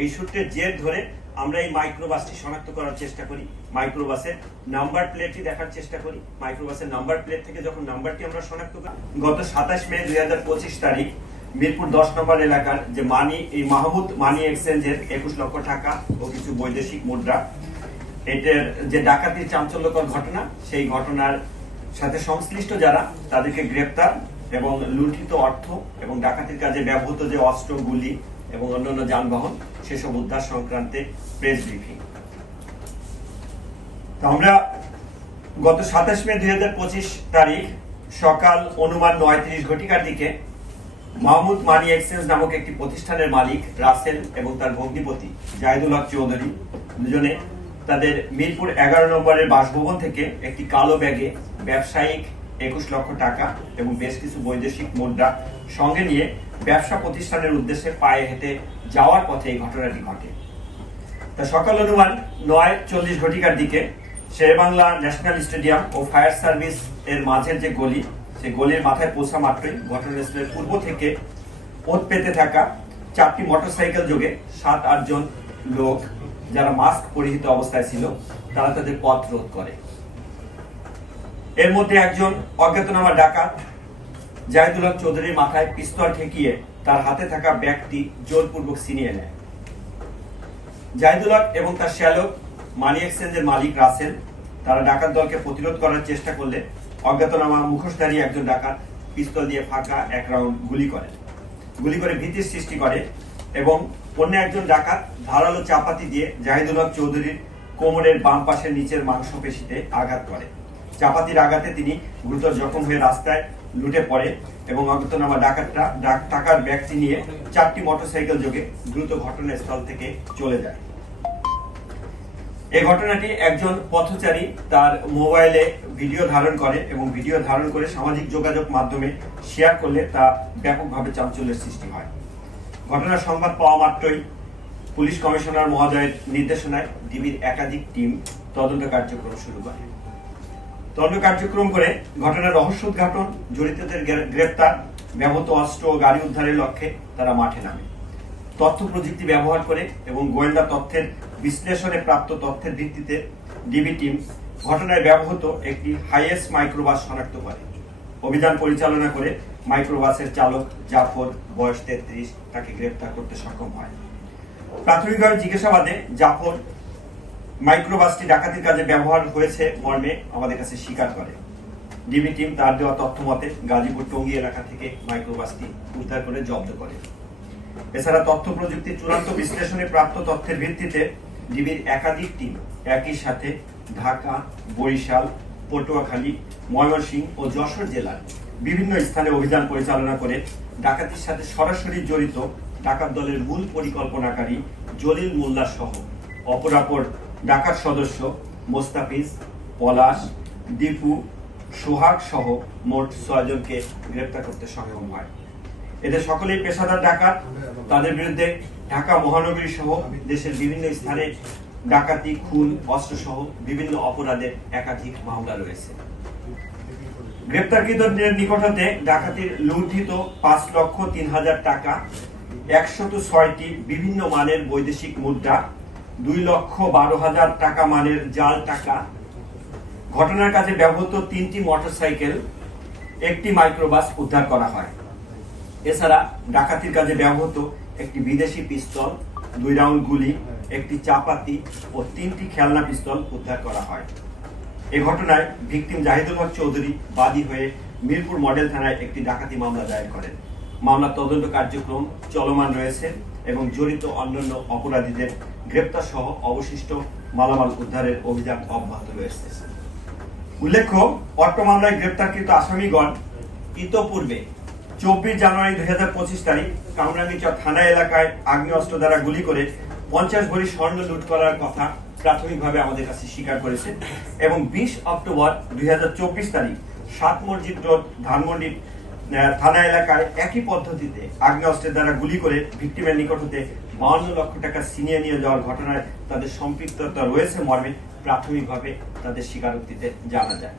এই সূত্রের জের ধরে আমরা এই মাইক্রোবাসটি শনাক্ত করার চেষ্টা করি। মাইক্রোবাসের নাম্বার প্লেটটি দেখার চেষ্টা করি। মাইক্রোবাসের নাম্বার প্লেট থেকে যখন নাম্বারটি আমরা শনাক্ত করি, গত সাতাশ মে দুই তারিখ, মিরপুর দশ নম্বর এলাকার যে মানি, এই মাহমুদ মানি এক্সচেঞ্জের একুশ লক্ষ টাকা ও কিছু বৈদেশিক মুদ্রা, এটার যে ডাকাতির চাঞ্চল্যকর ঘটনা, সেই ঘটনার সাথে সংশ্লিষ্ট যারা, তাদেরকে গ্রেপ্তার এবং লুণ্ঠিত অর্থ এবং ডাকাতির কাজে ব্যবহৃত যে অস্ত্র গুলি এবং অন্যান্য যানবাহন, সেসব উদ্ধার সংক্রান্তে প্রেস ব্রিফিং আমরা গত সাতাশ মে দুই তারিখ সকাল অনুমান নয় ত্রিশ ঘটিকার দিকে মাহমুদ মানি এক্সচেঞ্জ নামক একটি প্রতিষ্ঠানের মালিক, রাসেল এবং তার ভগ্নিপতি জাহিদুল হক চৌধুরী দুজনে তাদের মিরপুর এগারো নম্বরের বাসভবন থেকে একটি কালো ব্যাগে ব্যবসায়িক একুশ লক্ষ টাকা এবং বেশ কিছু বৈদেশিক মুদ্রা সঙ্গে নিয়ে ব্যবসা প্রতিষ্ঠানের উদ্দেশ্যে পায়ে হেঁটে যাওয়ার পথে এই ঘটনাটি ঘটে। তা সকাল অনুমান নয় চল্লিশ ঘটিকার দিকে শেরবাংলা ন্যাশনাল স্টেডিয়াম ও ফায়ার সার্ভিস এর মাঝের যে গলি, সেই গলির মাথায় পৌঁছা মাত্রই ঘটনাস্থলের পূর্ব থেকে ওত পেতে থাকা চারটি মোটরসাইকেল যোগে সাত, আটজন লোক যারা মাস্ক পরিহিত অবস্থায় ছিল, তারা তাদের পথ রোধ করে। এর মধ্যে একজন অজ্ঞাতনামা ডাকাত, জাহিদুল হক চৌধুরীর মাথায় পিস্তল ঠেকিয়ে তার হাতে থাকা ব্যাগটি জোরপূর্বক ছিনিয়ে নেয়। জাহিদুল হক এবং তার শ্যালক মানি এক্সচেঞ্জের মালিক রাসেল, তারা ডাকাত দলকে প্রতিরোধ করার চেষ্টা করলে অজ্ঞাতনামা মুখোশধারী একজন ডাকাত পিস্তল দিয়ে ফাঁকা এক রাউন্ড গুলি করে। গুলি করে ভীতির সৃষ্টি করে এবং অন্য একজন ডাকাত ধারালো চাপাতি দিয়ে জাহিদুল হক চৌধুরীর কোমরের বাম পাশের নিচের মাংসপেশিতে আঘাত করে। চাপাতির আঘাতে তিনি গুরুতর জখম হয়ে রাস্তায় লুটে পড়ে এবং অজ্ঞাতনামা ডাকাতরা ডাক- টাকার ব্যাগটি নিয়ে চারটি মোটরসাইকেল যোগে দ্রুত ঘটনাস্থল থেকে চলে যায়। এই ঘটনাটি একজন পথচারী তার মোবাইলে ভিডিও ধারণ করে এবং ভিডিও ধারণ করে সামাজিক যোগাযোগ মাধ্যমে শেয়ার করলে তা ব্যাপকভাবে চাঞ্চল্যের সৃষ্টি হয়। ঘটনার সংবাদ পাওয়া মাত্রই পুলিশ কমিশনার মহোদয়ের নির্দেশনায় ডিবির একাধিক টিম তদন্ত কার্যক্রম শুরু করে। তদন্ত কার্যক্রম করে ঘটনার রহস্য উদ্ঘাটন, জড়িতদের গ্রে- গ্রেপ্তার, ব্যবহৃত অস্ত্র ও গাড়ি উদ্ধারের লক্ষ্যে তারা মাঠে নামে। তথ্য প্রযুক্তি ব্যবহার করে এবং গোয়েন্দা তথ্যের বিশ্লেষণে প্রাপ্ত তথ্যের ভিত্তিতে ডিবি টিম ঘটনায় ব্যবহৃত একটি হাইয়েস্ট মাইক্রোবাস শনাক্ত করে। অভিযান পরিচালনা করে মাইক্রোবাসের চালক জাফর, বয়স তেত্রিশ, তাকে গ্রেপ্তার করতে সক্ষম হয়। প্রাথমিকভাবে জিজ্ঞাসাবাদে জাফর মাইক্রোবাসটি ডাকাতির কাজে ব্যবহার হয়েছে মর্মে আমাদের কাছে স্বীকার করে। ডিবি টিম তার দেওয়া তথ্য মতে গাজীপুর টঙ্গী এলাকা থেকে মাইক্রোবাসটি উদ্ধার করে জব্দ করে। এছাড়া তথ্য প্রযুক্তির চূড়ান্ত বিশ্লেষণে প্রাপ্ত তথ্যের ভিত্তিতে ডিবির একাধিক টিম একই সাথে ঢাকা, বরিশাল, পটুয়াখালী, ময়মনসিংহ ও যশোর জেলার বিভিন্ন স্থানে অভিযান পরিচালনা করে ডাকাতির সাথে সরাসরি জড়িত ডাকাত দলের মূল পরিকল্পনাকারী জলিল মোল্লা সহ অপরাপর ডাকাত সদস্য মোস্তাফিজ, পলাশ, দীপু, সোহাগ সহ মোট ছয়জনকে গ্রেপ্তার করতে সক্ষম হয়। এদের সকলেই পেশাদার ডাকাত। তাদের বিরুদ্ধে ঢাকা মহানগরী সহ দেশের বিভিন্ন স্থানে ডাকাতি, খুন, অস্ত্র সহ বিভিন্ন অপরাধের একাধিক মামলা রয়েছে। গ্রেপ্তারকৃতদের নিকট হতে ডাকাতির লুণ্ঠিত পাঁচ লক্ষ তিন হাজার টাকা, একশত ছয়টি বিভিন্ন মানের বৈদেশিক মুদ্রা দুই লক্ষ বারো হাজার টাকা মানের জাল টাকা। ঘটনার কাজে ব্যবহৃত তিনটি মোটরসাইকেল, একটি মাইক্রোবাস উদ্ধার করা হয়। এছাড়া ডাকাতির কাজে ব্যবহৃত একটি বিদেশি পিস্তল, দুই রাউন্ড গুলি, একটি চাপাতি ও তিনটি খেলনা পিস্তল উদ্ধার করা হয়। এ ঘটনায় ভিকটিম জাহিদুল হক চৌধুরী বাদী হয়ে মিরপুর মডেল থানায় একটি ডাকাতি মামলা দায়ের করেন। মামলার তদন্ত কার্যক্রম চলমান রয়েছে এবং জড়িত অন্যান্য অপরাধীদের গ্রেপ্তার সহ অবশিষ্ট মালামাল উদ্ধারের অভিযান অব্যাহত রয়েছে। উল্লেখ্য অট্ট মামলায় গ্রেপ্তারকৃত আসামিগণ ইতোপূর্বে চব্বিশ জানুয়ারি দুই হাজার পঁচিশ তারিখ কামরাঙ্গিচর থানা এলাকায় আগ্নেয়াস্ত্র দ্বারা গুলি করে পঞ্চাশ ভরি স্বর্ণ লুট করার কথা প্রাথমিকভাবে আমাদের কাছে স্বীকার করেছে এবং বিশ অক্টোবর দুই হাজার চব্বিশ তারিখ সাত মসজিদ রোড ধানমন্ডি আহ, থানা এলাকায় একই পদ্ধতিতে আগ্নেয়াস্ত্রের দ্বারা গুলি করে ভিক্টিমের নিকট হতে বাউন্ন লক্ষ টাকা ছিনিয়ে নিয়ে যাওয়ার ঘটনায় তাদের সম্পৃক্ততা রয়েছে মর্মে। প্রাথমিকভাবে তাদের স্বীকারোক্তিতে জানা যায়।